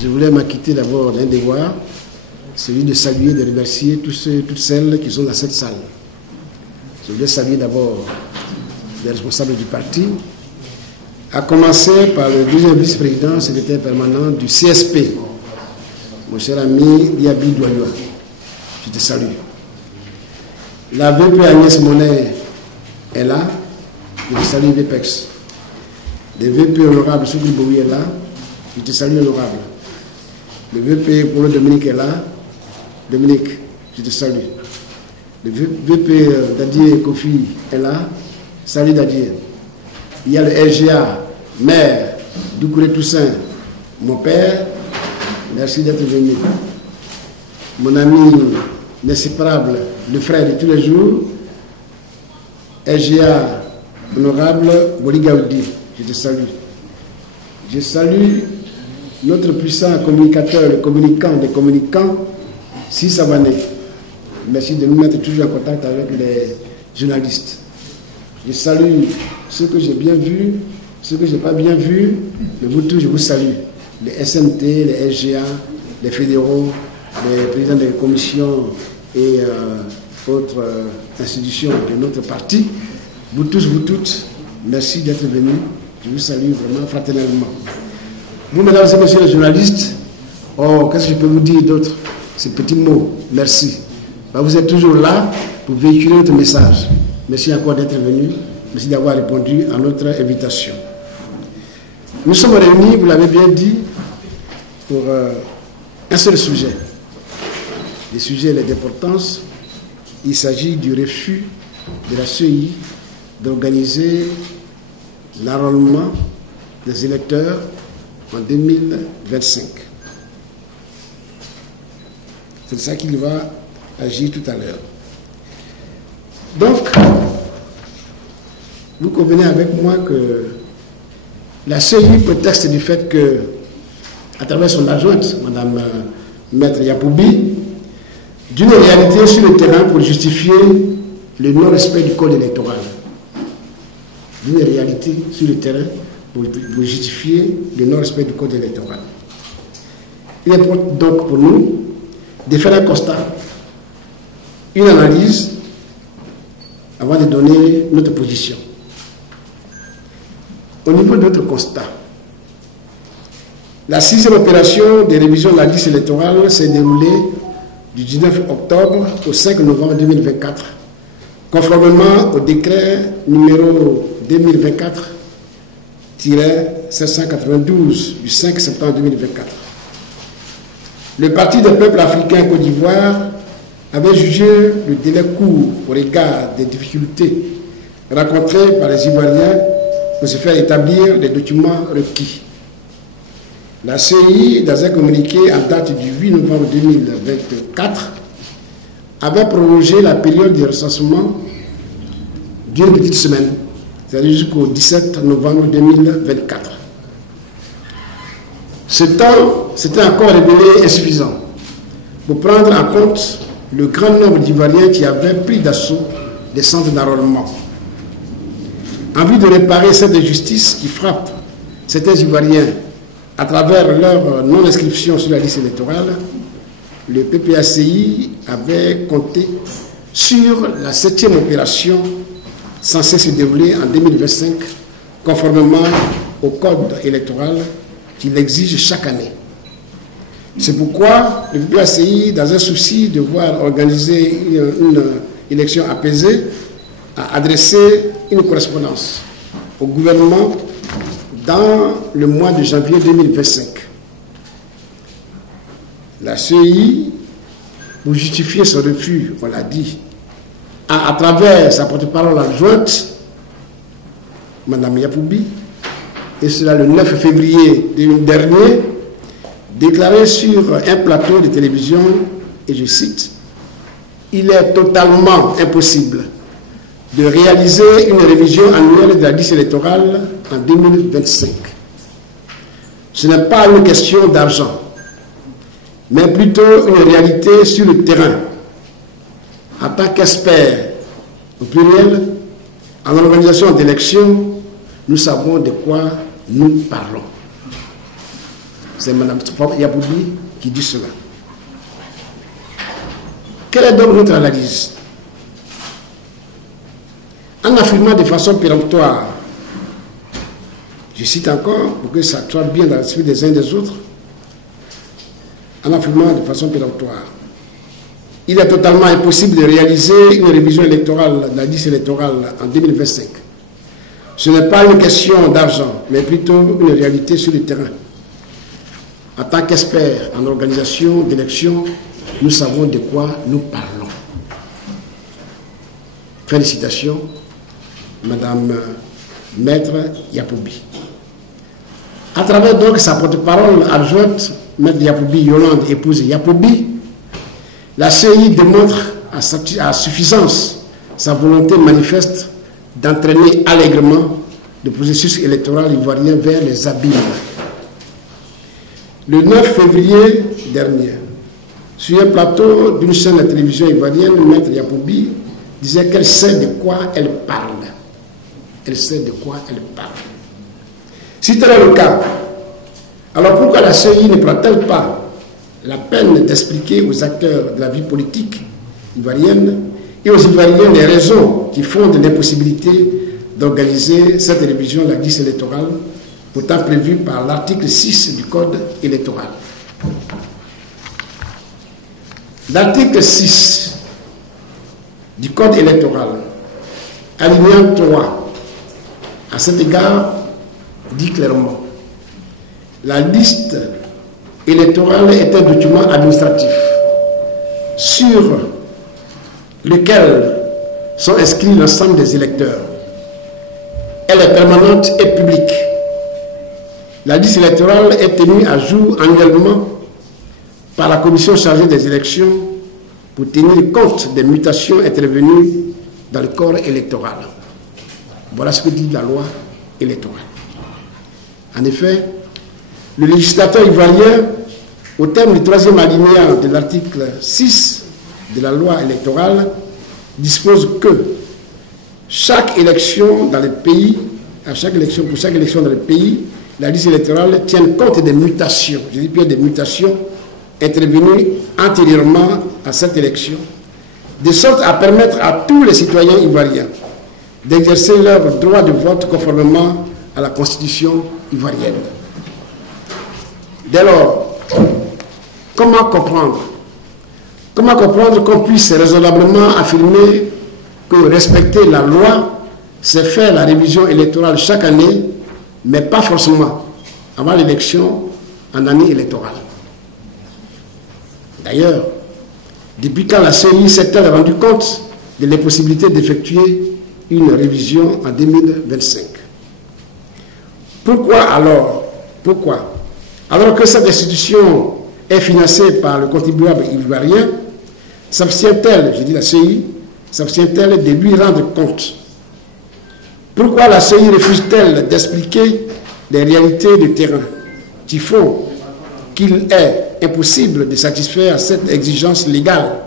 je voulais m'acquitter d'abord d'un devoir, celui de saluer, de remercier tous ceux, toutes celles qui sont dans cette salle. Je voulais saluer d'abord les responsables du parti, à commencer par le deuxième vice-président, secrétaire permanent du CSP, mon cher ami Diaby Doualoua. Je te salue. La VP Agnès Monet est là, je te salue VPEX. Le VP honorable Soukri Boui est là, je te salue honorable. Le VP Polo Dominique est là, Dominique, je te salue. Le VP Dadier Kofi est là, salut Dadier. Il y a le LGA, maire Doucouré Toussaint, mon père, merci d'être venu. Mon ami inséparable, le frère de tous les jours, LGA honorable Boligaoudi, je te salue. Je salue notre puissant communicateur, le communicant des communicants, Six Abané. Merci de nous mettre toujours en contact avec les journalistes. Je salue ceux que j'ai bien vus, ceux que je n'ai pas bien vus, mais vous tous, je vous salue. Les SNT, les SGA, les fédéraux, les présidents des commissions et autres institutions de notre parti. Vous tous, vous toutes, merci d'être venus. Je vous salue vraiment fraternellement. Vous, mesdames et messieurs les journalistes, oh, qu'est-ce que je peux vous dire d'autre? Ces petits mots, merci. Vous êtes toujours là pour véhiculer notre message. Merci encore d'être venu. Merci d'avoir répondu à notre invitation. Nous sommes réunis, vous l'avez bien dit, pour un seul sujet. Le sujet est d'importance. Il s'agit du refus de la CEI d'organiser l'enrôlement des électeurs en 2025. C'est ça qu'il va agir tout à l'heure. Donc, vous convenez avec moi que la CEI prétexte du fait que, à travers son adjointe, Mme Maître Yapoubi, d'une réalité sur le terrain pour justifier le non-respect du code électoral. D'une réalité sur le terrain pour justifier le non-respect du code électoral. Il importe donc pour nous de faire un constat, une analyse, avant de donner notre position. Au niveau de notre constat, la 6e opération de révision de la liste électorale s'est déroulée du 19 octobre au 5 novembre 2024, conformément au décret numéro 2024-792 du 5 septembre 2024. Le Parti des peuples africains Côte d'Ivoire avait jugé le délai court au regard des difficultés rencontrées par les Ivoiriens pour se faire établir les documents requis. La CEI, dans un communiqué en date du 8 novembre 2024, avait prolongé la période de recensement d'une petite semaine, c'est-à-dire jusqu'au 17 novembre 2024. Ce temps s'était encore révélé insuffisant pour prendre en compte le grand nombre d'Ivoiriens qui avaient pris d'assaut des centres d'enrôlement. En vue de réparer cette injustice qui frappe certains Ivoiriens à travers leur non-inscription sur la liste électorale, le PPACI avait compté sur la 7e opération censée se dérouler en 2025, conformément au code électoral qu'il exige chaque année. C'est pourquoi le PPACI, dans un souci de voir organiser une élection apaisée, a adressé une correspondance au gouvernement dans le mois de janvier 2025. La CEI, pour justifier son refus, on l'a dit, a, à travers sa porte-parole adjointe, Mme Yapoubi, et cela le 9 février dernier, déclaré sur un plateau de télévision, et je cite, « Il est totalement impossible de réaliser une révision annuelle de la liste électorale en 2025. Ce n'est pas une question d'argent, mais plutôt une réalité sur le terrain. En tant qu'experts, au pluriel, en organisation d'élections, nous savons de quoi nous parlons. » C'est Mme Yapoubi qui dit cela. Quelle est donc notre analyse? En affirmant de façon péremptoire, je cite encore pour que ça soit bien dans l'esprit des uns et des autres, en affirmant de façon péremptoire, il est totalement impossible de réaliser une révision électorale de la liste électorale en 2025. Ce n'est pas une question d'argent, mais plutôt une réalité sur le terrain. En tant qu'experts en organisation d'élections, nous savons de quoi nous parlons. Félicitations, Madame Maître Yapoubi. À travers donc sa porte-parole adjointe, Maître Yapoubi Yolande, épouse Yapoubi, la CEI démontre à suffisance sa volonté manifeste d'entraîner allègrement le processus électoral ivoirien vers les abîmes. Le 9 février dernier, sur un plateau d'une chaîne de télévision ivoirienne, Maître Yapoubi disait qu'elle sait de quoi elle parle. Elle sait de quoi elle parle. Si tel est le cas, alors pourquoi la CEI ne prend-elle pas la peine d'expliquer aux acteurs de la vie politique ivoirienne et aux Ivoiriens les raisons qui fondent l'impossibilité d'organiser cette révision de la liste électorale, pourtant prévue par l'article 6 du Code électoral. L'article 6 du Code électoral, alinéa 3, à cet égard, dit clairement: la liste électorale est un document administratif sur lequel sont inscrits l'ensemble des électeurs. Elle est permanente et publique. La liste électorale est tenue à jour annuellement par la commission chargée des élections pour tenir compte des mutations intervenues dans le corps électoral. Voilà ce que dit la loi électorale. En effet, le législateur ivoirien, au terme du 3e alinéa de l'article 6 de la loi électorale, dispose que chaque élection dans le pays, pour chaque élection dans le pays, la liste électorale tient compte des mutations, je dis bien des mutations intervenues antérieurement à cette élection, de sorte à permettre à tous les citoyens ivoiriens d'exercer leur droit de vote conformément à la Constitution ivoirienne. Dès lors, comment comprendre qu'on puisse raisonnablement affirmer que respecter la loi, c'est faire la révision électorale chaque année, mais pas forcément avant l'élection en année électorale. D'ailleurs, depuis quand la CEI s'est-elle rendue compte de l'impossibilité d'effectuer une révision en 2025? Pourquoi alors que cette institution est financée par le contribuable ivoirien, s'abstient-elle, je dis la CEI, s'abstient-elle de lui rendre compte? Pourquoi la CEI refuse-t-elle d'expliquer les réalités du terrain qui font qu'il est impossible de satisfaire à cette exigence légale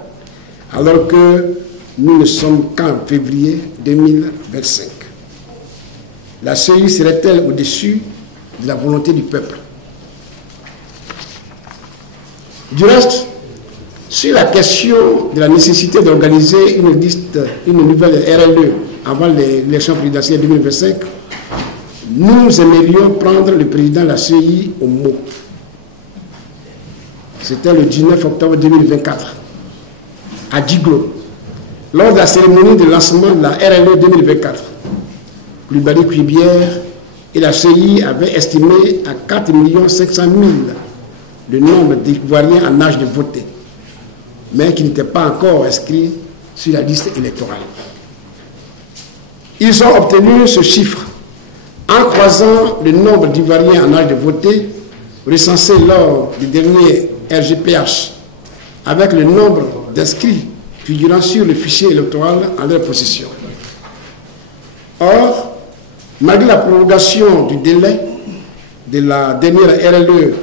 alors que nous ne sommes qu'en février 2025? La CEI serait-elle au-dessus de la volonté du peuple? Du reste, sur la question de la nécessité d'organiser une nouvelle RLE avant l'élection présidentielle 2025, nous aimerions prendre le président de la CEI au mot. C'était le 19 octobre 2024, à Djiglo, lors de la cérémonie de lancement de la RLE 2024. Coulibaly Coulibière et la CEI avaient estimé à 4 500 000 le nombre d'Ivoiriens en âge de voter, mais qui n'étaient pas encore inscrits sur la liste électorale. Ils ont obtenu ce chiffre en croisant le nombre d'Ivoiriens en âge de voter recensés lors du dernier RGPH avec le nombre d'inscrits figurant sur le fichier électoral en leur possession. Or, malgré la prolongation du délai de la dernière RLE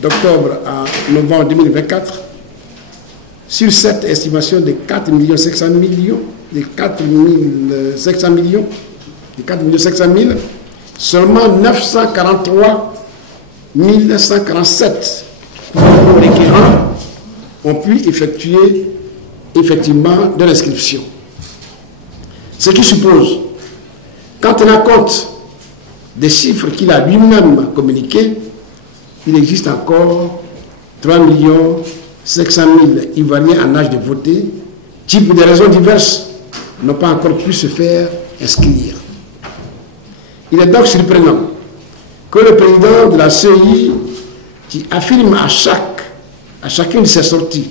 d'octobre à novembre 2024, sur cette estimation de 4 500 000, seulement 943 1147 requérants ont pu effectuer effectivement de l'inscription. Ce qui suppose, quand on a compte des chiffres qu'il a lui-même communiqués, il existe encore 3 500 000 Ivoiriens en âge de voter qui, pour des raisons diverses, n'ont pas encore pu se faire inscrire. Il est donc surprenant que le président de la CEI, qui affirme à chacune de ses sorties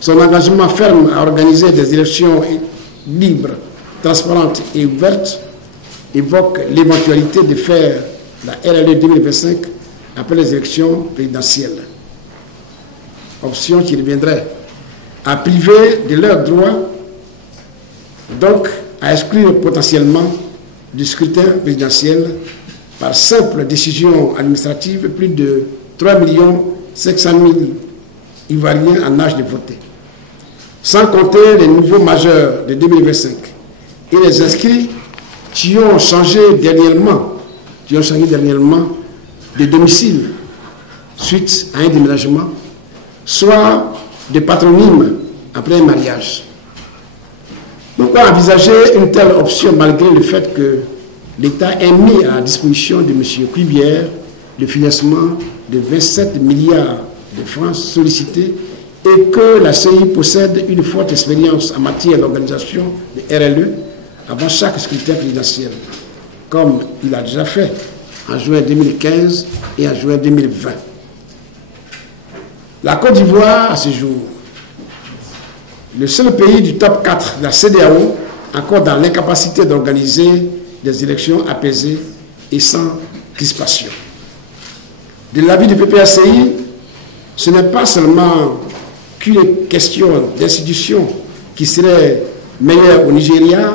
son engagement ferme à organiser des élections libres, transparentes et ouvertes, évoque l'éventualité de faire la RLE 2025 après les élections présidentielles. Option qui reviendrait à priver de leurs droits, donc à exclure potentiellement du scrutin présidentiel par simple décision administrative plus de 3 500 000 Ivoiriens en âge de voter. Sans compter les nouveaux majeurs de 2025 et les inscrits qui ont changé dernièrement de domicile suite à un déménagement, soit de patronyme après un mariage. Pourquoi envisager une telle option malgré le fait que l'État ait mis à la disposition de M. Cuibière le financement de 27 milliards de francs sollicités et que la CEI possède une forte expérience en matière d'organisation de RLE avant chaque scrutin présidentiel, comme il a déjà fait en juin 2015 et en juin 2020. La Côte d'Ivoire, à ce jour, le seul pays du top 4 de la CEDEAO, encore dans l'incapacité d'organiser des élections apaisées et sans crispation. De l'avis du PPACI, ce n'est pas seulement qu'une question d'institution qui serait meilleure au Nigeria,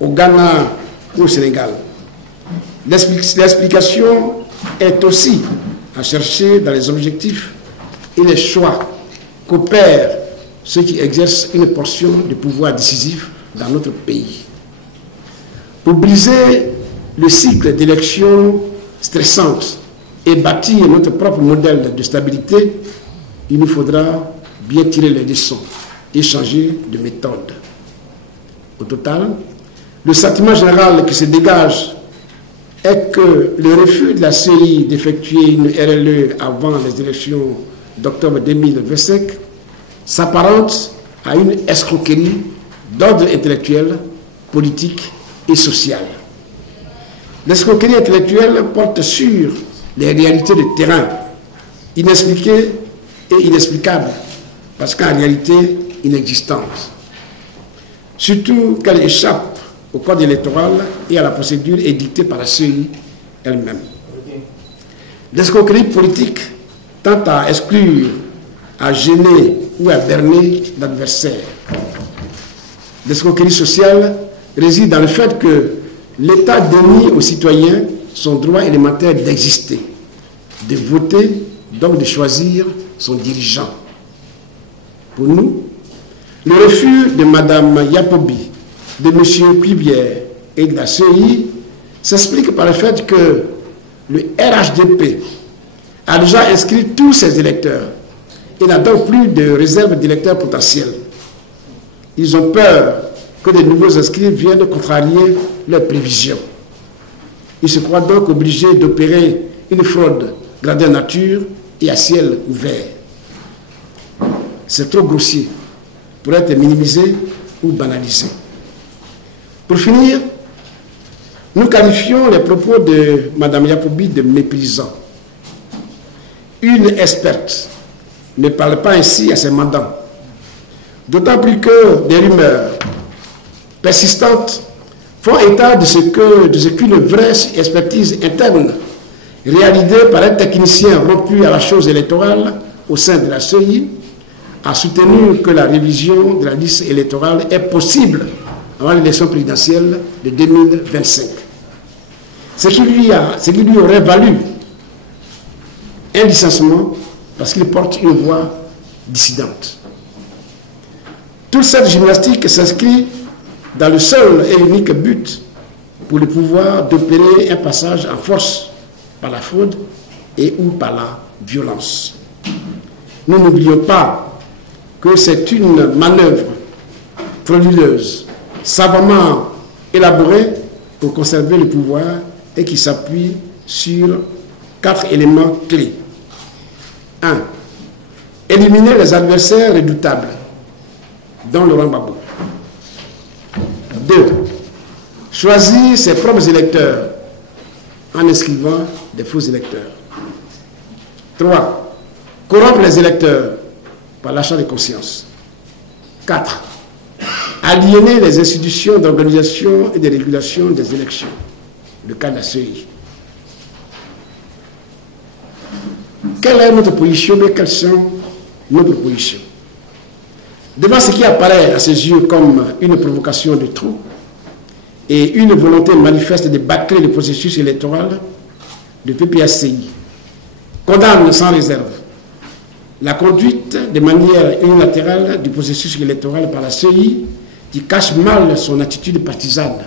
au Ghana ou au Sénégal. L'explication est aussi à chercher dans les objectifs et les choix qu'opèrent ceux qui exercent une portion de pouvoir décisif dans notre pays. Pour briser le cycle d'élections stressantes et bâtir notre propre modèle de stabilité, il nous faudra bien tirer les leçons et changer de méthode. Au total, le sentiment général qui se dégage est que le refus de la CEI d'effectuer une RLE avant les élections d'octobre 2025 s'apparente à une escroquerie d'ordre intellectuel, politique et social. L'escroquerie intellectuelle porte sur les réalités de terrain, inexpliquées et inexplicables, parce qu'en réalité inexistantes. Surtout qu'elle échappe au code électoral et à la procédure édictée par la CEI elle-même. L'escroquerie politique tend à exclure, à gêner ou à berner l'adversaire. L'escroquerie sociale réside dans le fait que l'État dénie aux citoyens son droit élémentaire d'exister, de voter, donc de choisir son dirigeant. Pour nous, le refus de Mme Yapobi, de M. Cuibière et de la CEI s'explique par le fait que le RHDP a déjà inscrit tous ses électeurs et n'a donc plus de réserve d'électeurs potentiels. Ils ont peur que de nouveaux inscrits viennent contrarier leurs prévisions. Ils se croient donc obligés d'opérer une fraude grandeur nature et à ciel ouvert. C'est trop grossier pour être minimisé ou banalisé. Pour finir, nous qualifions les propos de Mme Yapobi de méprisants. Une experte ne parle pas ainsi à ses mandants. D'autant plus que des rumeurs persistantes font état de ce qu'une vraie expertise interne réalisée par un technicien rompu à la chose électorale au sein de la CEI a soutenu que la révision de la liste électorale est possible avant l'élection présidentielle de 2025. Ce qui lui aurait valu un licenciement parce qu'il porte une voix dissidente. Toute cette gymnastique s'inscrit dans le seul et unique but pour le pouvoir d'opérer un passage en force par la fraude et ou par la violence. Nous n'oublions pas que c'est une manœuvre frauduleuse, savamment élaborée pour conserver le pouvoir et qui s'appuie sur 4 éléments clés. 1. Éliminer les adversaires redoutables, dont Laurent Gbagbo. 2. Choisir ses propres électeurs en inscrivant des faux électeurs. 3. Corrompre les électeurs par l'achat de conscience. 4. Aliéner les institutions d'organisation et de régulation des élections, le cas de la CEI. Quelle est notre position, mais quelles sont nos propositions? Devant ce qui apparaît à ses yeux comme une provocation de trop et une volonté manifeste de bâcler le processus électoral, le PPACI condamne sans réserve la conduite de manière unilatérale du processus électoral par la CEI qui cache mal son attitude partisane.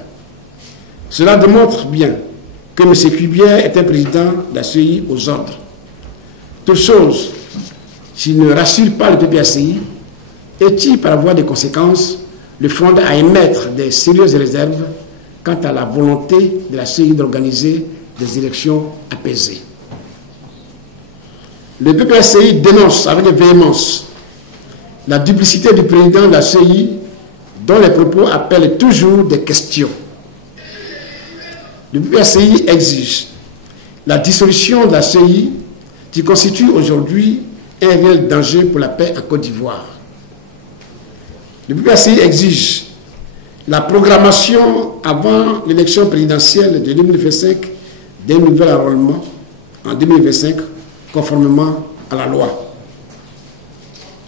Cela démontre bien que M. Cubière est un président de la CEI aux ordres. Toute chose, s'il ne rassure pas le PPACI, est-il par voie de conséquences le fonde à émettre des sérieuses réserves quant à la volonté de la CEI d'organiser des élections apaisées. Le PPACI dénonce avec véhémence la duplicité du président de la CEI dont les propos appellent toujours des questions. Le PPACI exige la dissolution de la CEI qui constitue aujourd'hui un réel danger pour la paix en Côte d'Ivoire. Le PPACI exige la programmation avant l'élection présidentielle de 2025 d'un nouvel enrôlement en 2025 conformément à la loi.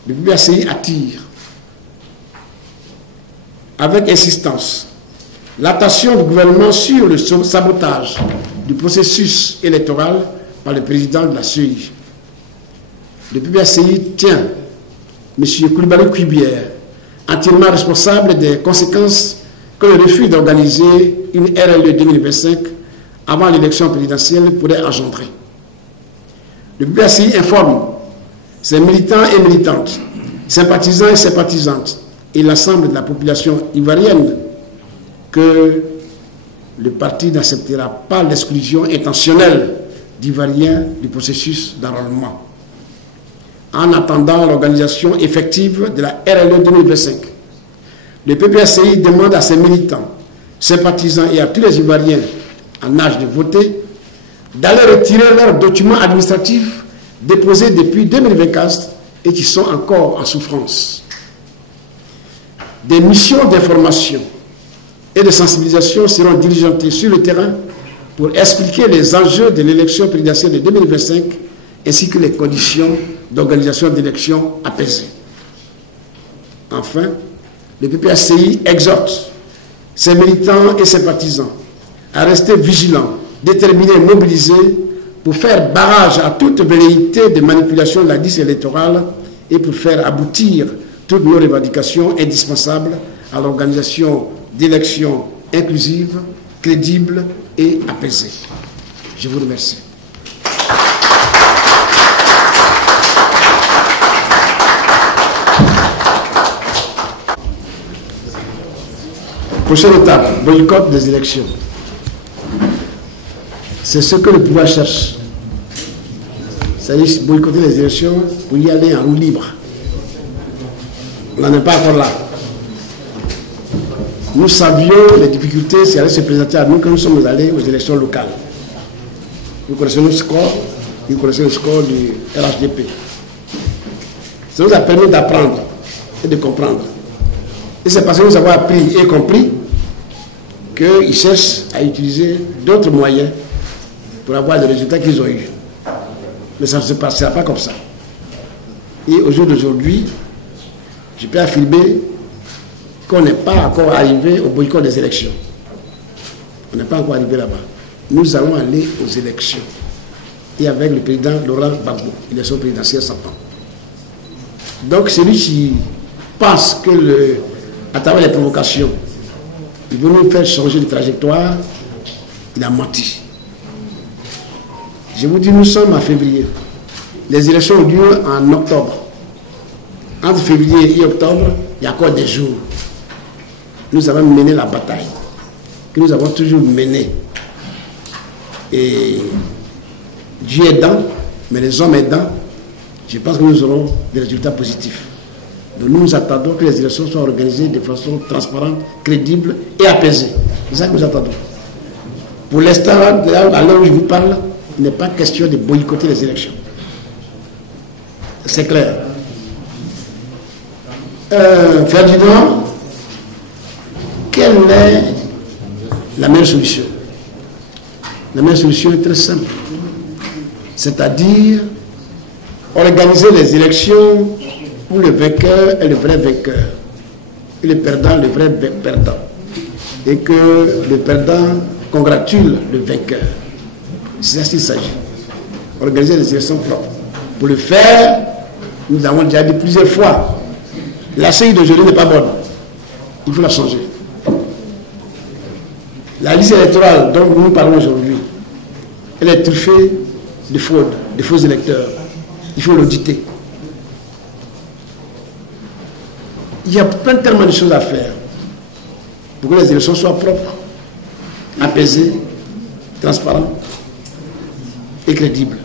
Le PPACI attire avec insistance l'attention du gouvernement sur le sabotage du processus électoral par le président de la CEI. Le PPACI tient M. Coulibaly Cubière entièrement responsable des conséquences que le refus d'organiser une RLE 2025 avant l'élection présidentielle pourrait engendrer. Le PPACI informe ses militants et militantes, sympathisants et sympathisantes et l'ensemble de la population ivoirienne que le parti n'acceptera pas l'exclusion intentionnelle d'Ivoiriens du processus d'enrôlement. En attendant l'organisation effective de la RLE 2025, le PPACI demande à ses militants, sympathisants et à tous les Ivoiriens en âge de voter d'aller retirer leurs documents administratifs déposés depuis 2024 et qui sont encore en souffrance. Des missions d'information et de sensibilisation seront diligentées sur le terrain pour expliquer les enjeux de l'élection présidentielle de 2025 ainsi que les conditions d'organisation d'élections apaisées. Enfin, le PPACI exhorte ses militants et ses partisans à rester vigilants, déterminés et mobilisés pour faire barrage à toute velléité de manipulation de la liste électorale et pour faire aboutir toutes nos revendications indispensables à l'organisation d'élections inclusives, crédibles et apaisées. Je vous remercie. Prochaine étape, boycott des élections. C'est ce que le pouvoir cherche. C'est-à-dire boycotter les élections pour y aller en roue libre. On n'en est pas encore là. Nous savions les difficultés qui allaient se présenter à nous quand nous sommes allés aux élections locales. Nous connaissons le score, nous connaissons le score du RHDP. Ça nous a permis d'apprendre et de comprendre. Et c'est parce que nous avons appris et compris qu'ils cherchent à utiliser d'autres moyens pour avoir les résultats qu'ils ont eus. Mais ça ne se passera pas comme ça. Et au jour d'aujourd'hui, je peux affirmer qu'on n'est pas encore arrivé au boycott des élections. On n'est pas encore arrivé là-bas. Nous allons aller aux élections. Et avec le président Laurent Gbagbo, élection présidentielle s'entend. Donc celui qui pense que à travers les provocations, il veut nous faire changer de trajectoire, il a menti. Je vous dis, nous sommes en février. Les élections ont lieu en octobre. Entre février et octobre, il y a encore des jours. Nous avons mené la bataille, que nous avons toujours menée. Et Dieu aidant, mais les hommes aidant, je pense que nous aurons des résultats positifs. Donc nous nous attendons que les élections soient organisées de façon transparente, crédible et apaisée. C'est ça que nous attendons. Pour l'instant, à l'heure où je vous parle, il n'est pas question de boycotter les élections. C'est clair. Ferdinand, quelle est la meilleure solution? La meilleure solution est très simple. C'est-à-dire organiser les élections où le vainqueur est le vrai vainqueur et le perdant le vrai perdant. Et que le perdant congratule le vainqueur. C'est ça qu'il s'agit. Organiser les élections propres. Pour le faire, nous avons déjà dit plusieurs fois, la CEI d'aujourd'hui n'est pas bonne. Il faut la changer. La liste électorale dont nous parlons aujourd'hui, elle est truffée de fraude, de faux électeurs. Il faut l'auditer. Il y a tellement de choses à faire pour que les élections soient propres, apaisées, transparentes et crédibles.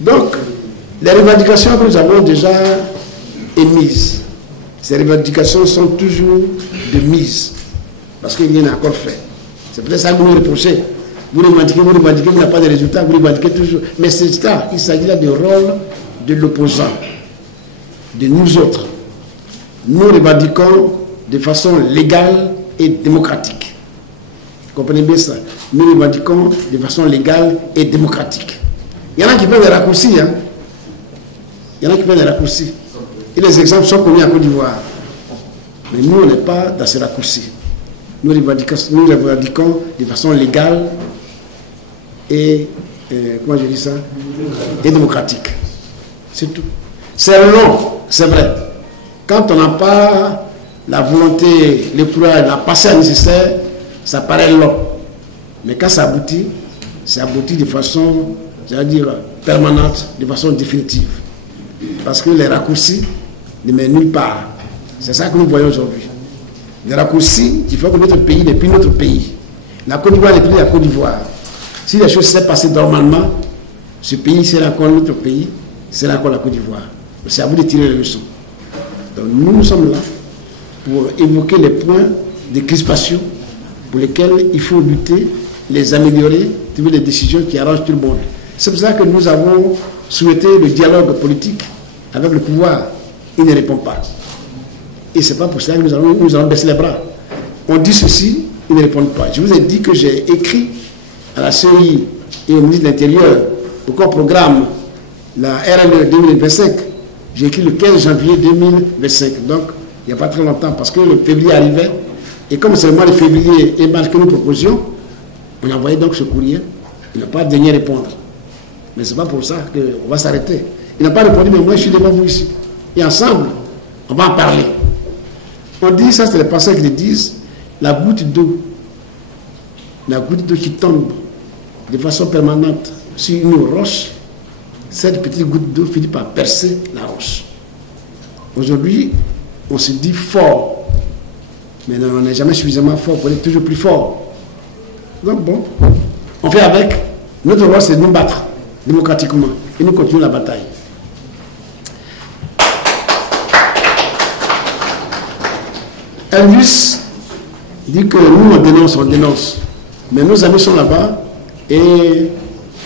Donc, les revendications que nous avons déjà émises, ces revendications sont toujours de mise, parce qu'il n'y en a encore fait. C'est peut-être ça que vous nous reprochez. Vous revendiquez, vous n'avez pas de résultats, vous revendiquez toujours. Mais c'est ça, il s'agit là du rôle de l'opposant, de nous autres. Nous revendiquons de façon légale et démocratique. Vous comprenez bien ça? Nous revendiquons de façon légale et démocratique. Il y en a qui font des raccourcis. Hein? Il y en a qui font des raccourcis. Et les exemples sont connus en Côte d'Ivoire. Mais nous, on n'est pas dans ces raccourcis. Nous revendiquons de façon légale et, comment je dis ça, et démocratique. C'est tout. C'est long, c'est vrai. Quand on n'a pas la volonté, le courage, la patience nécessaire, ça paraît long. Mais quand ça aboutit de façon, j'allais dire, permanente, de façon définitive. Parce que les raccourcis ne mènent nulle part. C'est ça que nous voyons aujourd'hui. Les raccourcis, il faut que notre pays n'est plus notre pays. La Côte d'Ivoire n'est plus la Côte d'Ivoire. Si les choses s'est passées normalement, ce pays sera encore notre pays, sera encore la Côte d'Ivoire. C'est à vous de tirer les leçons. Donc nous sommes là pour évoquer les points de crispation pour lesquels il faut lutter, les améliorer, trouver des décisions qui arrangent tout le monde. C'est pour ça que nous avons souhaité le dialogue politique avec le pouvoir. Il ne répond pas. Et ce n'est pas pour ça que nous allons baisser les bras. On dit ceci, ils ne répondent pas. Je vous ai dit que j'ai écrit à la CEI et au ministre de l'Intérieur pour qu'on programme la RLE 2025. J'ai écrit le 15 janvier 2025. Donc, il n'y a pas très longtemps parce que le février arrivait. Et comme c'est le mois de février et mars que nous proposions, on a envoyé donc ce courrier. Il n'a pas daigné répondre. Mais ce n'est pas pour ça qu'on va s'arrêter. Il n'a pas répondu, mais moi je suis devant vous ici. Et ensemble, on va en parler. On dit, ça c'est les personnes qui le disent, la goutte d'eau qui tombe de façon permanente sur une roche, cette petite goutte d'eau finit par percer la roche. Aujourd'hui, on se dit fort, mais on n'est jamais suffisamment fort pour être toujours plus fort. Donc bon, on fait avec. Notre rôle c'est de nous battre démocratiquement et nous continuons la bataille. Elvis dit que nous on dénonce. Mais nos amis sont là-bas et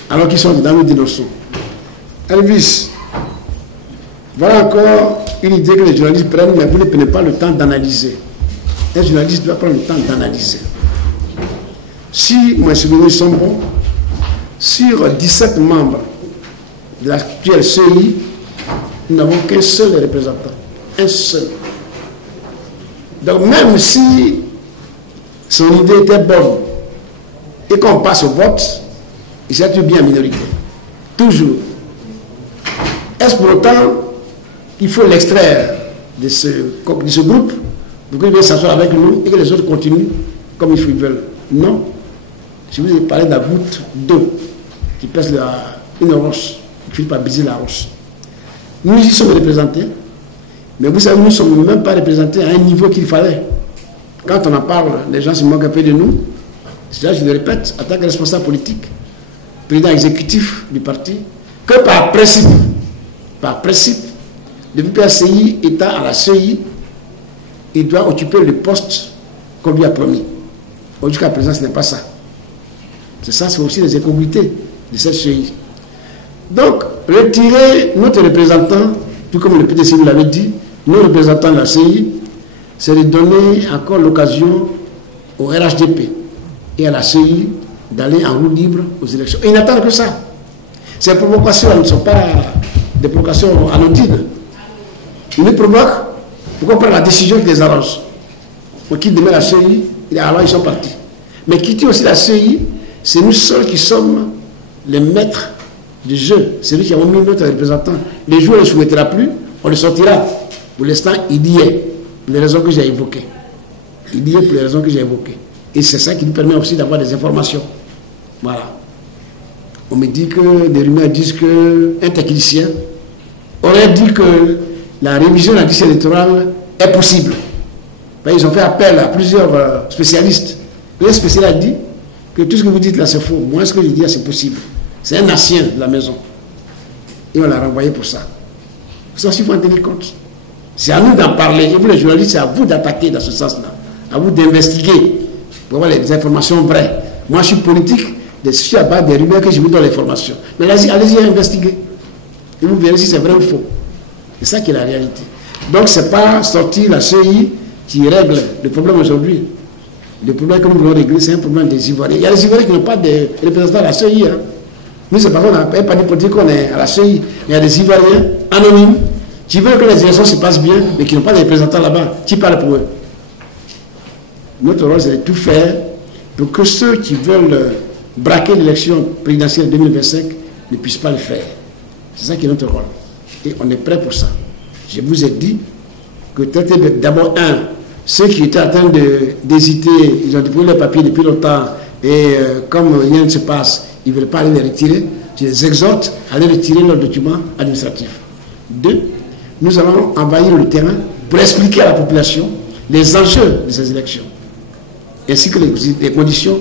alors qu'ils sont dedans, nous dénonçons. Elvis, voilà encore une idée que les journalistes prennent, mais vous ne prenez pas le temps d'analyser. Un journaliste doit prendre le temps d'analyser. Si mes souvenirs sont bons, sur 17 membres de l'actuelle CEI, nous n'avons qu'un seul représentant. Un seul. Donc même si son idée était bonne et qu'on passe au vote, il s'est bien en minorité. Toujours. Est-ce pour autant qu'il faut l'extraire de ce groupe pour qu'il vienne s'asseoir avec nous et que les autres continuent comme ils veulent? Non. Je vous ai parlé de la goutte d'eau qui pèse une roche, qui finit par briser la roche. Nous y sommes représentés, mais vous savez, nous ne sommes même pas représentés à un niveau qu'il fallait. Quand on en parle, les gens se moquent un peu de nous. Là, je le répète, en tant que responsable politique, président exécutif du parti, que par principe, depuis que la CI est à la CI, il doit occuper le poste qu'on lui a promis. Jusqu'à présent, ce n'est pas ça. C'est ça, c'est aussi les incongruités de cette CI. Donc, retirer notre représentant, tout comme le PDC nous l'avait dit, nos représentants de la CI, c'est de donner encore l'occasion au RHDP et à la CI d'aller en roue libre aux élections. Et ils n'attendent que ça. Ces provocations ne sont pas des provocations anodines. Ils nous provoquent pour qu'on prenne la décision qui les arrange. On quitte demain la CI, et alors ils sont partis. Mais quitter aussi la CI, c'est nous seuls qui sommes les maîtres du jeu. C'est nous qui avons mis notre représentant. Les jours où on ne le soumettra plus, on le sortira. Pour l'instant, il y est, pour les raisons que j'ai évoquées. Il y est pour les raisons que j'ai évoquées. Et c'est ça qui nous permet aussi d'avoir des informations. Voilà. On me dit que, des rumeurs disent qu'un technicien aurait dit que la révision de la liste électorale est possible. Ils ont fait appel à plusieurs spécialistes. Le spécialiste a dit que tout ce que vous dites là c'est faux. Moi, ce que je dis là c'est possible. C'est un ancien de la maison. Et on l'a renvoyé pour ça. Ça aussi, il faut en tenir compte. C'est à nous d'en parler. Et vous les journalistes, c'est à vous d'attaquer dans ce sens-là. À vous d'investiguer pour avoir les informations vraies. Moi, je suis politique. Je suis à bas des rumeurs que je vous donne l'information. Mais allez-y investiguer. Et vous verrez si c'est vrai ou faux. C'est ça qui est la réalité. Donc, ce n'est pas sortir la CI qui règle le problème aujourd'hui. Le problème que nous voulons régler, c'est un problème des Ivoiriens. Il y a des Ivoiriens qui n'ont pas de représentants à la CI. Hein. Nous, c'est parce qu'on n'a pas de politique qu'on est à la CI. Il y a des Ivoiriens anonymes qui veulent que les élections se passent bien, mais qui n'ont pas de représentants là-bas. Qui parlent pour eux? Notre rôle, c'est de tout faire pour que ceux qui veulent braquer l'élection présidentielle 2025 ne puissent pas le faire. C'est ça qui est notre rôle. Et on est prêt pour ça. Je vous ai dit que d'abord, ceux qui étaient en train d'hésiter, ils ont déposé les papiers depuis longtemps, et comme rien ne se passe, ils ne veulent pas aller les retirer. Je les exhorte à aller retirer leurs documents administratifs. 2, nous allons envahir le terrain pour expliquer à la population les enjeux de ces élections, ainsi que les conditions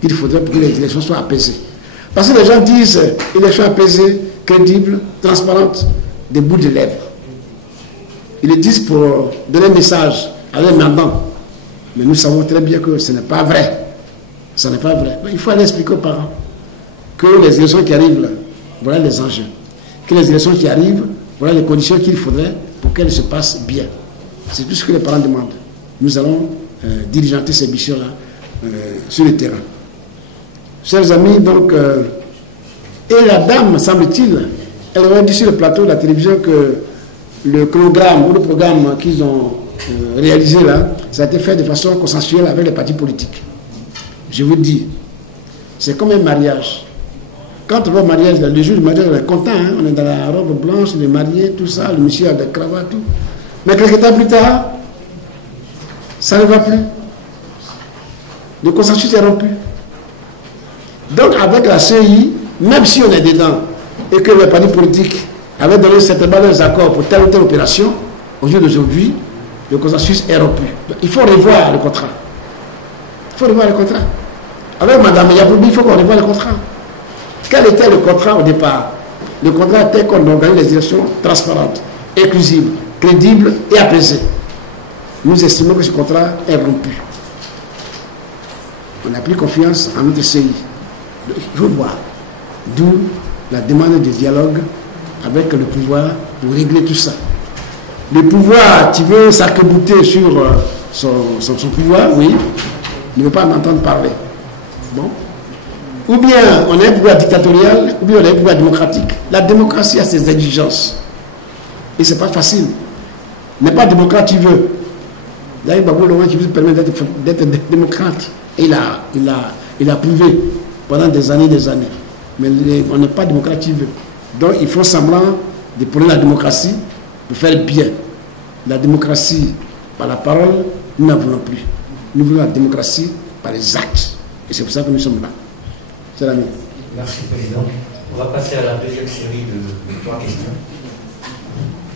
qu'il faudrait pour que les élections soient apaisées. Parce que les gens disent élections apaisées, crédibles, transparentes, des bouts de lèvres. Ils le disent pour donner un message à leurs mandants. Mais nous savons très bien que ce n'est pas vrai. Ce n'est pas vrai. Il faut aller expliquer aux parents que les élections qui arrivent là, voilà les enjeux. Que les élections qui arrivent, voilà les conditions qu'il faudrait pour qu'elles se passent bien. C'est tout ce que les parents demandent. Nous allons diligenter ces missions-là sur le terrain. Chers amis, donc, et la dame, semble-t-il, elle aurait dit sur le plateau de la télévision que le programme ou le programme qu'ils ont réalisé là, ça a été fait de façon consensuelle avec les partis politiques. Je vous dis, c'est comme un mariage. Quand on va au mariage, le jour du mariage, on est content, hein? On est dans la robe blanche, on est marié, tout ça, le monsieur a des cravates, tout. Mais quelques temps plus tard, ça ne va plus. Le consensus est rompu. Donc avec la CI, même si on est dedans, et que les partis politiques avaient donné certainement leurs accords pour telle ou telle opération, au jour d'aujourd'hui, le consensus est rompu. Donc, il faut revoir le contrat. Il faut revoir le contrat. Avec Mme Yaboubi, il faut qu'on revoie le contrat. Quel était le contrat au départ? Le contrat était qu'on organise les élections transparentes, inclusives, crédibles et apaisées. Nous estimons que ce contrat est rompu. On n'a plus confiance en notre CI. Il faut voir. D'où la demande de dialogue avec le pouvoir pour régler tout ça. Le pouvoir qui veut s'arc-bouter sur son pouvoir, oui, ne veut pas en entendre parler. Bon. Ou bien on a un pouvoir dictatorial, ou bien on a un pouvoir démocratique. La démocratie a ses exigences. Et ce n'est pas facile. N'est pas démocrate, tu veux. Il y a un Babou Laurent qui vous permet d'être démocrate. Et il a prouvé pendant des années. Mais on n'est pas démocrate, tu veux. Donc il faut semblant de prendre la démocratie pour faire bien. La démocratie par la parole, nous n'en voulons plus. Nous voulons la démocratie par les actes. Et c'est pour ça que nous sommes là. Cher ami. Merci, Président. On va passer à la deuxième série de 3 questions.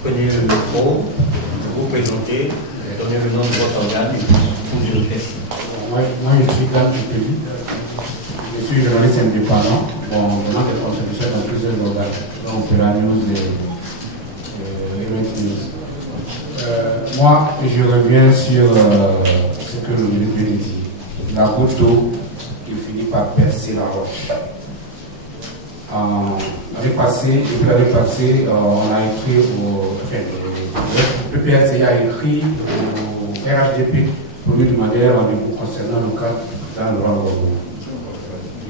Prenez le micro, vous présentez, donnez le nom de votre organe et posez votre question. Moi, je suis Gab Dupéry. Je suis journaliste indépendant. Bon, vraiment des contributions dans plusieurs organes. Donc, la news et News. Moi, je reviens sur ce que le ministre vient de dire. La goutte d'eau qui finit par percer la roche. L'année passée, on a écrit le PPRC a écrit au RHDP pour lui demander un rendez-vous concernant le cas dans le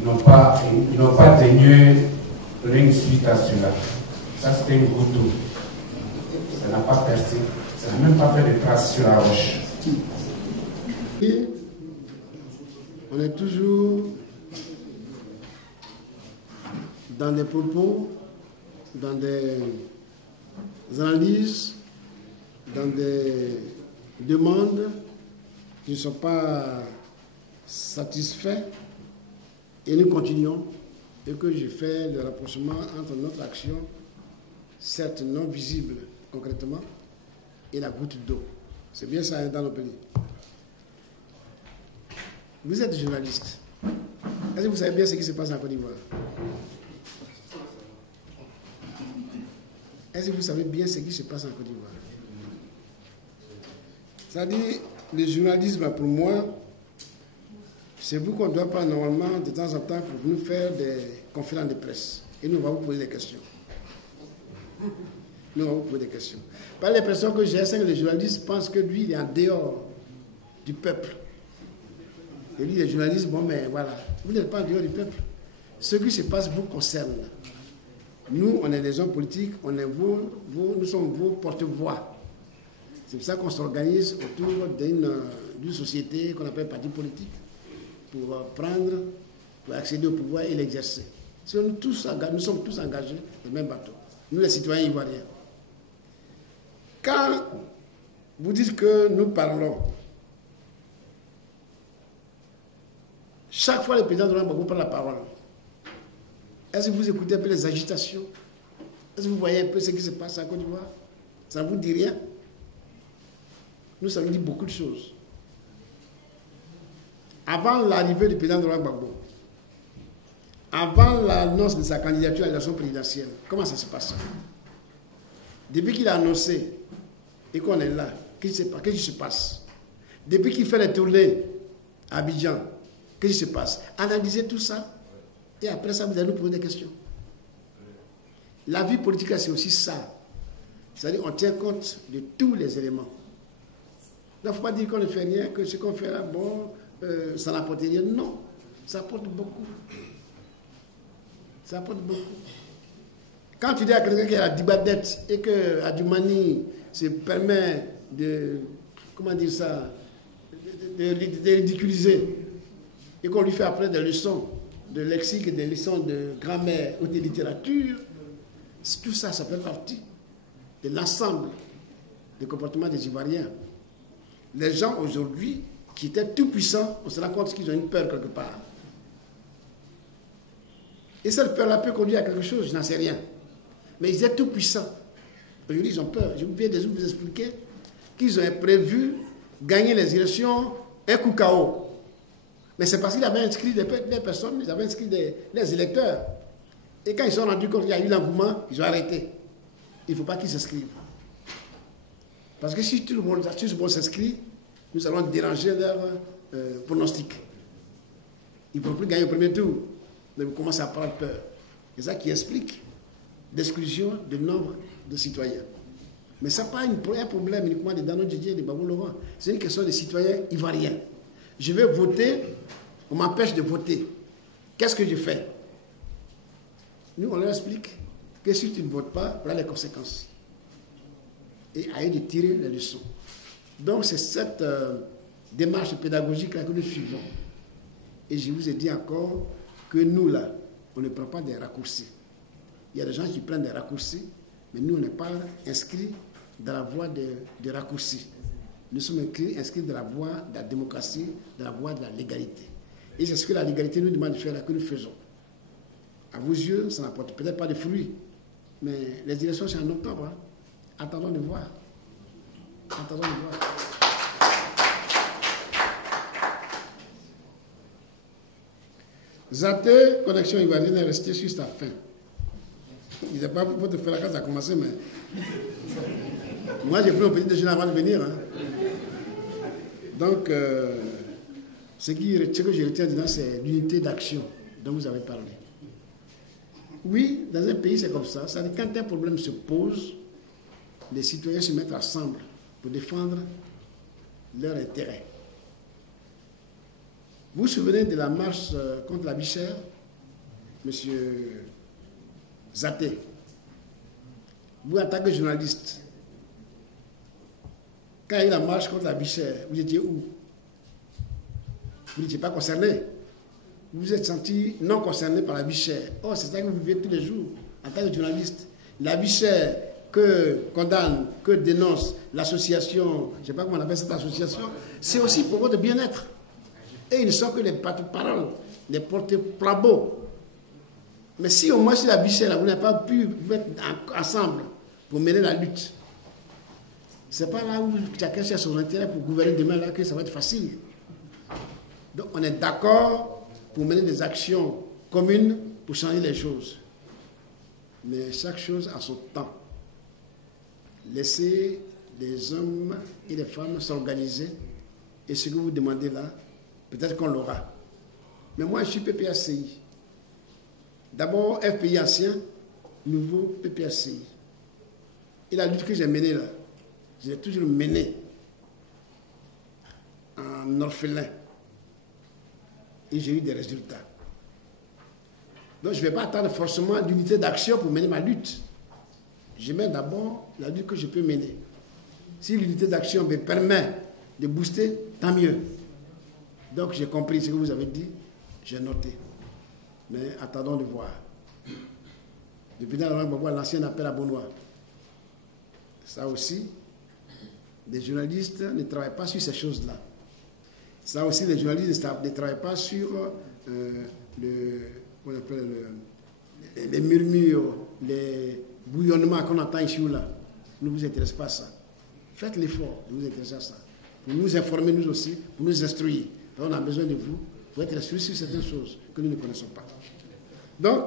Rwanda. Ils n'ont pas daigné donner une suite à cela. Ça, c'était une goutte d'eau. Ça n'a pas percé. Ça n'a même pas fait de traces sur la roche. Et on est toujours dans des propos, dans des analyses, dans des demandes qui ne sont pas satisfaits, et nous continuons, et que je fais le rapprochement entre notre action, certes non visible concrètement, et la goutte d'eau. C'est bien ça dans nos pays. Vous êtes journaliste. Est-ce que vous savez bien ce qui se passe en Côte d'Ivoire? Est-ce que vous savez bien ce qui se passe en Côte d'Ivoire? C'est-à-dire, le journalisme, pour moi, c'est vous qu'on doit prendre normalement de temps en temps pour nous faire des conférences de presse. Et nous, on va vous poser des questions. Nous, on va vous poser des questions. Par l'impression que j'ai, c'est que le journaliste pense que lui, il est en dehors du peuple. Et lui, le journaliste, bon, mais voilà, vous n'êtes pas en dehors du peuple. Ce qui se passe vous concerne. Nous, on est des hommes politiques, on est nous sommes vos porte-voix. C'est pour ça qu'on s'organise autour d'une société qu'on appelle parti politique pour pour accéder au pouvoir et l'exercer. Nous sommes tous engagés dans le même bateau. Nous, les citoyens ivoiriens. Quand vous dites que nous parlons, chaque fois le président de Laurent Gbagbo prend la parole, est-ce que vous écoutez un peu les agitations? Est-ce que vous voyez un peu ce qui se passe en Côte d'Ivoire? Ça ne vous dit rien? Nous, ça nous dit beaucoup de choses. Avant l'arrivée du président de Laurent Gbagbo, avant l'annonce de sa candidature à l'élection présidentielle, comment ça se passe? Depuis qu'il a annoncé et qu'on est là, qu'est-ce qui se passe? Depuis qu'il fait les tournées à Abidjan, qu'est-ce qui se passe? Analysez tout ça et après ça, vous allez nous poser des questions. La vie politique, c'est aussi ça. C'est-à-dire qu'on tient compte de tous les éléments. Il ne faut pas dire qu'on ne fait rien, que ce qu'on fait là, bon, ça n'apporte rien. Non, ça apporte beaucoup. Ça apporte beaucoup. Quand tu dis à quelqu'un qui a la dibadette et que Adjumani se permet de, comment dire ça, de ridiculiser et qu'on lui fait après des leçons de lexique, des leçons de grammaire ou de littérature, tout ça, ça fait partie de l'ensemble des comportements des Ivoiriens. Les gens aujourd'hui qui étaient tout puissants, on se rend compte qu'ils ont une peur quelque part. Et cette peur-là peut conduire à quelque chose, je n'en sais rien. Mais ils étaient tout puissants. Aujourd'hui, ils ont peur. Je viens de vous expliquer qu'ils ont prévu gagner les élections un coup KO. Mais c'est parce qu'ils avaient inscrit des personnes, ils avaient inscrit des électeurs. Et quand ils se sont rendus compte qu'il y a eu l'engouement, ils ont arrêté. Il ne faut pas qu'ils s'inscrivent. Parce que si tout le monde s'inscrit, nous allons déranger leur pronostic. Ils ne vont plus gagner au premier tour. Mais vous commencez à prendre peur. C'est ça qui explique l'exclusion du nombre de citoyens. Mais ça n'est pas un problème uniquement de Dano Didier et de Babou Laurent. C'est une question des citoyens ivoiriens. Je vais voter, on m'empêche de voter. Qu'est-ce que je fais? Nous, on leur explique que si tu ne votes pas, voilà les conséquences. Et à eux de tirer les leçons. Donc, c'est cette démarche pédagogique-là que nous suivons. Et je vous ai dit encore que nous, là, on ne prend pas des raccourcis. Il y a des gens qui prennent des raccourcis, mais nous, on n'est pas inscrits dans la voie des raccourcis. Nous sommes inscrits dans la voie de la démocratie, dans la voie de la légalité. Et c'est ce que la légalité nous demande de faire, là, que nous faisons. À vos yeux, ça n'apporte peut-être pas de fruits. Mais les élections, c'est en octobre. Hein. Attendons de voir. Attendons de voir. Zaté, connexion ivoirienne, est resté sur sa fin. Il n'est pas pour te faire la case à commencer, mais. Moi, j'ai pris un petit déjeuner avant de venir. Hein. Donc, ce que je retiens dedans, c'est l'unité d'action dont vous avez parlé. Oui, dans un pays, c'est comme ça. Ça dit, quand un problème se pose, les citoyens se mettent ensemble pour défendre leurs intérêts. Vous vous souvenez de la marche contre la vie chère, M. Zaté? Vous, en tant que journaliste, quand il y a eu la marche contre la vie chère, vous étiez où? Vous n'étiez pas concerné. Vous vous êtes senti non concerné par la vie chère. Oh, c'est ça que vous vivez tous les jours en tant que journaliste. La vie chère que condamne, que dénonce l'association, je ne sais pas comment on appelle cette association, c'est aussi pour votre bien-être. Et ils ne sont que les porte-paroles, les porte-flambeaux. Mais si au moins sur la vie chère, vous n'avez pas pu vous mettre ensemble pour mener la lutte, c'est pas là où chacun cherche son intérêt pour gouverner demain là que ça va être facile. Donc on est d'accord pour mener des actions communes pour changer les choses. Mais chaque chose a son temps. Laissez les hommes et les femmes s'organiser. Et ce que vous demandez là, peut-être qu'on l'aura. Mais moi, je suis PPACI. D'abord, FPI ancien, nouveau PPACI. Et la lutte que j'ai menée là, j'ai toujours menée en orphelin. Et j'ai eu des résultats. Donc, je ne vais pas attendre forcément l'unité d'action pour mener ma lutte. Je mets d'abord la lutte que je peux mener. Si l'unité d'action me permet de booster, tant mieux. Donc, j'ai compris ce que vous avez dit, j'ai noté. Mais attendons de voir. Depuis dans la langue, l'ancien appel à Bonois. Ça aussi, les journalistes ne travaillent pas sur ces choses-là. Ça aussi, les journalistes ne travaillent pas sur les murmures, les bouillonnements qu'on entend ici ou là. Ne vous intéresse pas à ça. Faites l'effort de vous intéresser à ça. Pour nous informer, nous aussi, pour nous instruire. On a besoin de vous pour être instruits sur certaines choses que nous ne connaissons pas. Donc,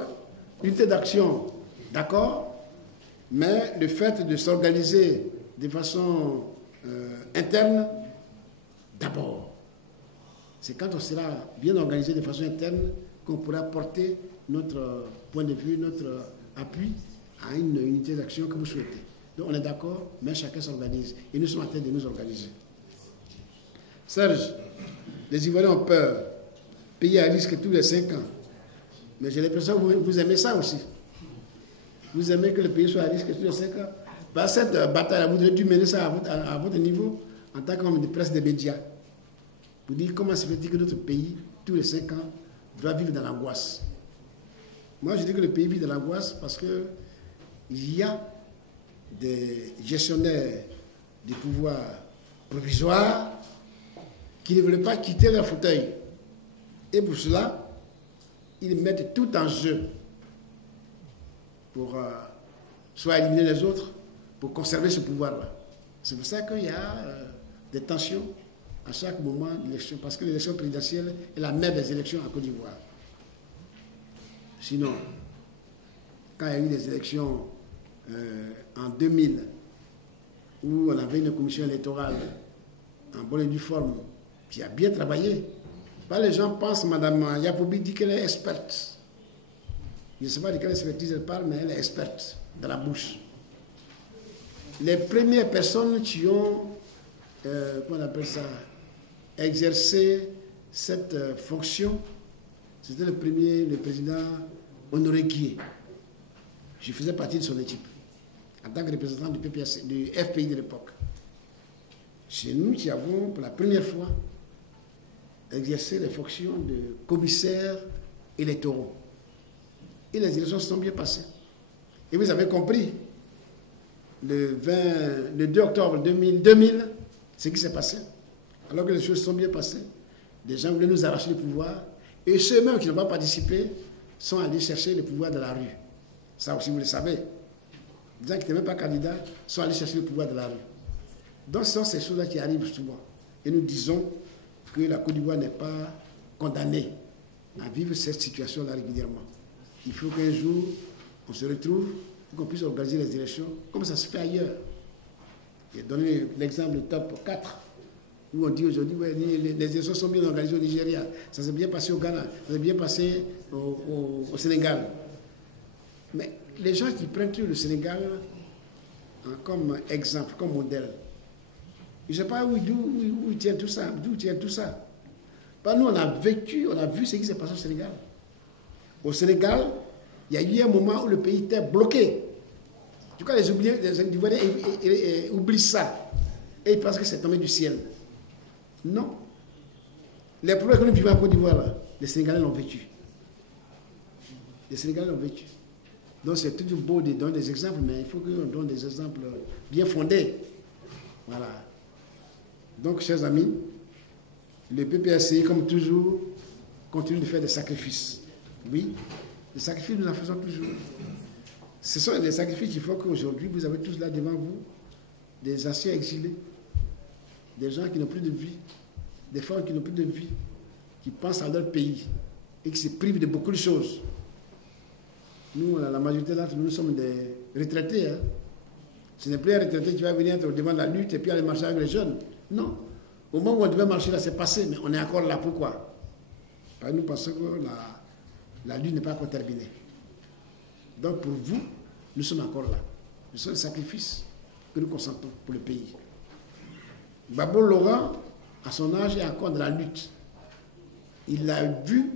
unité d'action, d'accord, mais le fait de s'organiser de façon interne, d'abord. C'est quand on sera bien organisé de façon interne qu'on pourra porter notre point de vue, notre appui à une unité d'action que vous souhaitez. Donc on est d'accord, mais chacun s'organise. Et nous sommes en train de nous organiser. Serge, les Ivoiriens ont peur. Payer à risque tous les 5 ans. Mais j'ai l'impression que vous aimez ça aussi. Vous aimez que le pays soit à risque tous les 5 ans. Par cette bataille, vous avez dû mener ça à votre niveau en tant qu'homme de presse des médias. Pour dire comment se fait-il que notre pays, tous les 5 ans, doit vivre dans l'angoisse. Moi, je dis que le pays vit dans l'angoisse parce qu'il y a des gestionnaires du pouvoir provisoire qui ne veulent pas quitter leur fauteuil. Et pour cela, ils mettent tout en jeu pour soit éliminer les autres, pour conserver ce pouvoir-là. C'est pour ça qu'il y a des tensions à chaque moment d'élection, parce que l'élection présidentielle est la mère des élections en Côte d'Ivoire. Sinon, quand il y a eu les élections en 2000, où on avait une commission électorale en bonne et due forme, qui a bien travaillé, les gens pensent, Mme Yapoubi dit qu'elle est experte. Je ne sais pas de quelle expertise elle parle, mais elle est experte dans la bouche. Les premières personnes qui ont, comment on appelle ça, exercé cette fonction, c'était le président Honoré Guié. Je faisais partie de son équipe, en tant que représentant du PPAC, du FPI de l'époque. C'est nous qui avons, pour la première fois, exercé les fonctions de commissaires électoraux. Et les élections se sont bien passées. Et vous avez compris, le 2 octobre 2000, ce qui s'est passé. Alors que les choses sont bien passées, des gens voulaient nous arracher le pouvoir. Et ceux-mêmes qui n'ont pas participé sont allés chercher le pouvoir de la rue. Ça aussi, vous le savez. Les gens qui n'étaient même pas candidats sont allés chercher le pouvoir de la rue. Donc, ce sont ces choses-là qui arrivent souvent. Et nous disons que la Côte d'Ivoire n'est pas condamnée à vivre cette situation-là régulièrement. Il faut qu'un jour, on se retrouve, qu'on puisse organiser les élections comme ça se fait ailleurs. J'ai donné l'exemple du top 4, où on dit aujourd'hui, ouais, les élections sont bien organisées au Nigeria, ça s'est bien passé au Ghana, ça s'est bien passé au Sénégal. Mais les gens qui prennent le Sénégal comme exemple, comme modèle, je ne sais pas d'où ils tiennent tout ça, Bah, nous, on a vécu, on a vu ce qui s'est passé au Sénégal. Au Sénégal, il y a eu un moment où le pays était bloqué. En tout cas, les Ivoiriens oublient ça. Et ils pensent que c'est tombé du ciel. Non. Les problèmes que nous vivons en Côte d'Ivoire, là, les Sénégalais l'ont vécu. Les Sénégalais l'ont vécu. Donc, c'est toujours beau de donner des exemples, mais il faut qu'on donne des exemples bien fondés. Voilà. Donc, chers amis, le PPACI, comme toujours, continue de faire des sacrifices. Oui, des sacrifices, nous en faisons toujours. Ce sont des sacrifices qui font qu'aujourd'hui, vous avez tous là devant vous des anciens exilés, des gens qui n'ont plus de vie, des femmes qui n'ont plus de vie, qui pensent à leur pays et qui se privent de beaucoup de choses. Nous, la majorité d'entre nous, nous sommes des retraités. Hein. Ce n'est plus un retraité qui va venir être devant la lutte et puis aller marcher avec les jeunes. Non. Au moment où on devait marcher là, c'est passé, mais on est encore là. Pourquoi? Parce que nous pensons que la lutte n'est pas encore terminée. Donc pour vous, nous sommes encore là. Ce sont des sacrifices que nous consentons pour le pays. Gbagbo Laurent, à son âge, est encore dans la lutte. Il a vu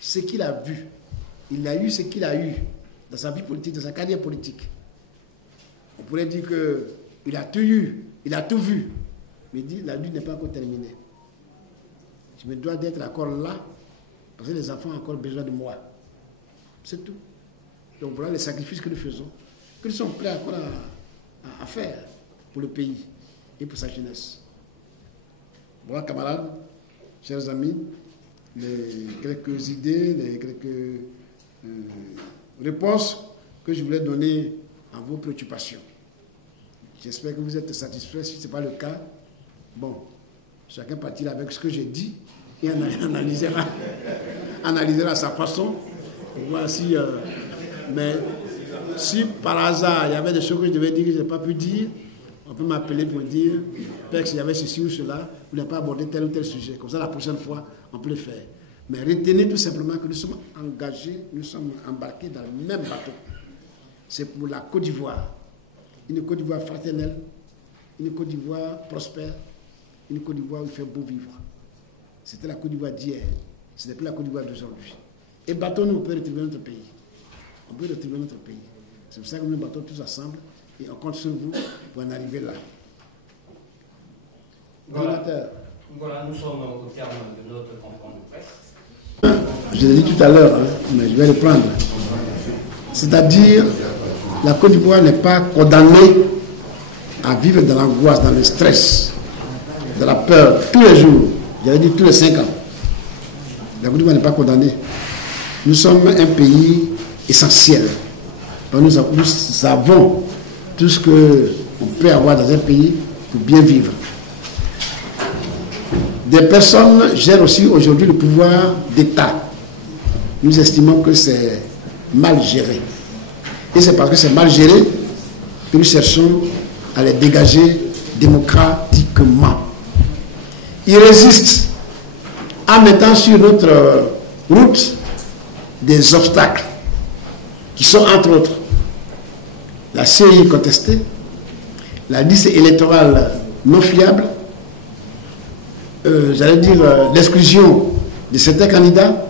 ce qu'il a vu. Il a eu ce qu'il a eu dans sa vie politique, dans sa carrière politique. On pourrait dire qu'il a tout eu, il a tout vu. Mais il dit, la lutte n'est pas encore terminée. Je me dois d'être encore là, parce que les enfants ont encore besoin de moi. C'est tout. Donc voilà les sacrifices que nous faisons, que nous sommes prêts encore à faire pour le pays et pour sa jeunesse. Voilà, camarades, chers amis, les quelques idées, les quelques réponses que je voulais donner à vos préoccupations. J'espère que vous êtes satisfaits. Si ce n'est pas le cas, bon, chacun partira avec ce que j'ai dit et analysera à sa façon. Pour voir si, mais si par hasard il y avait des choses que je devais dire que je n'ai pas pu dire, on peut m'appeler pour dire, Père, s'il y avait ceci ou cela, vous n'avez pas abordé tel ou tel sujet. Comme ça, la prochaine fois, on peut le faire. Mais retenez tout simplement que nous sommes engagés, nous sommes embarqués dans le même bateau. C'est pour la Côte d'Ivoire. Une Côte d'Ivoire fraternelle, une Côte d'Ivoire prospère, une Côte d'Ivoire où il fait beau vivre. C'était la Côte d'Ivoire d'hier, ce n'est plus la Côte d'Ivoire d'aujourd'hui. Et battons-nous, on peut retrouver notre pays. On peut retrouver notre pays. C'est pour ça que nous nous battons tous ensemble et on compte sur vous pour en arriver là. Voilà, nous sommes au terme de notre conférence de presse. Je l'ai dit tout à l'heure, hein, mais je vais reprendre. C'est-à-dire, la Côte d'Ivoire n'est pas condamnée à vivre dans l'angoisse, dans le stress, dans la peur, tous les jours. J'avais dit tous les 5 ans. La Côte d'Ivoire n'est pas condamnée. Nous sommes un pays essentiel. Nous avons tout ce qu'on peut avoir dans un pays pour bien vivre. Des personnes gèrent aussi aujourd'hui le pouvoir d'État. Nous estimons que c'est mal géré. Et c'est parce que c'est mal géré que nous cherchons à les dégager démocratiquement. Ils résistent en mettant sur notre route des obstacles qui sont entre autres la CEI contestée, la liste électorale non fiable, j'allais dire l'exclusion de certains candidats,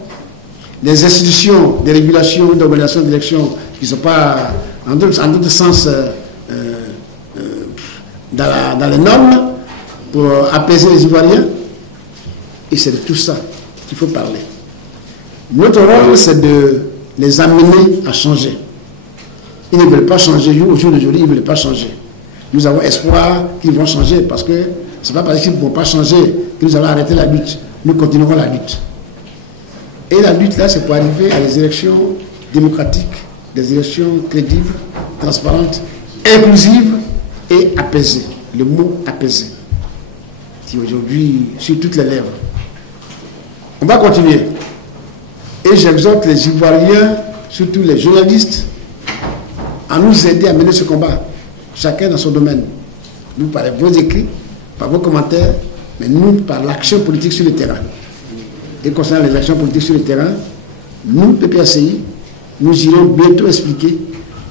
les institutions de régulation et d'organisation d'élections qui ne sont pas, en d'autres sens, dans les normes pour apaiser les Ivoiriens. Et c'est de tout ça qu'il faut parler. Notre rôle, c'est de les amener à changer. Ils ne veulent pas changer. Au jour d'aujourd'hui, ils ne veulent pas changer. Nous avons espoir qu'ils vont changer parce que ce n'est pas parce qu'ils ne vont pas changer que nous allons arrêter la lutte. Nous continuerons la lutte. Et la lutte là, c'est pour arriver à des élections démocratiques, des élections crédibles, transparentes, inclusives et apaisées. Le mot apaisé, qui aujourd'hui sur toutes les lèvres. On va continuer. Et j'exhorte les Ivoiriens, surtout les journalistes, à nous aider à mener ce combat, chacun dans son domaine. Nous par vos écrits, par vos commentaires, mais nous par l'action politique sur le terrain. Et concernant les actions politiques sur le terrain, nous, PPACI, nous irons bientôt expliquer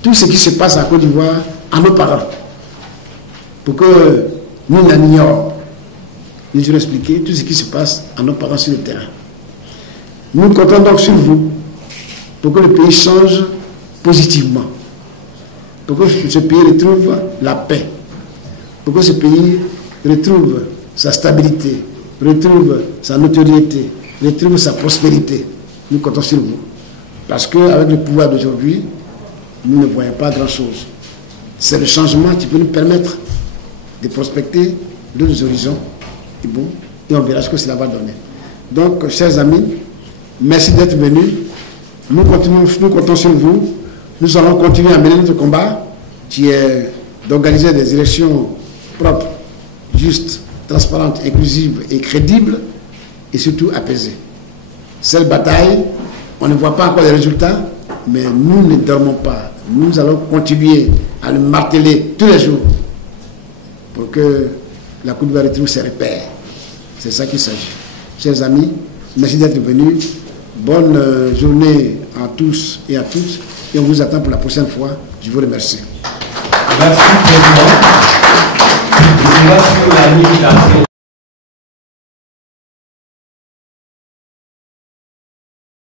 tout ce qui se passe en Côte d'Ivoire à nos parents, pour que nous n'ignorons. Nous irons expliquer tout ce qui se passe à nos parents sur le terrain. Nous comptons donc sur vous pour que le pays change positivement, pour que ce pays retrouve la paix, pour que ce pays retrouve sa stabilité, retrouve sa notoriété, retrouve sa prospérité. Nous comptons sur vous. Parce qu'avec le pouvoir d'aujourd'hui, nous ne voyons pas grand-chose. C'est le changement qui peut nous permettre de prospecter d'autres horizons. Et bon, et on verra ce que cela va donner. Donc, chers amis, merci d'être venus. Nous comptons sur vous. Nous allons continuer à mener notre combat, qui est d'organiser des élections propres, justes, transparentes, inclusives et crédibles, et surtout apaisées. Cette bataille, on ne voit pas encore les résultats, mais nous ne dormons pas. Nous allons continuer à le marteler tous les jours pour que la Côte d'Ivoire retrouve ses repères. C'est ça qu'il s'agit. Chers amis, merci d'être venus. Bonne journée à tous et à toutes. Et on vous attend pour la prochaine fois. Je vous remercie. Merci, Président.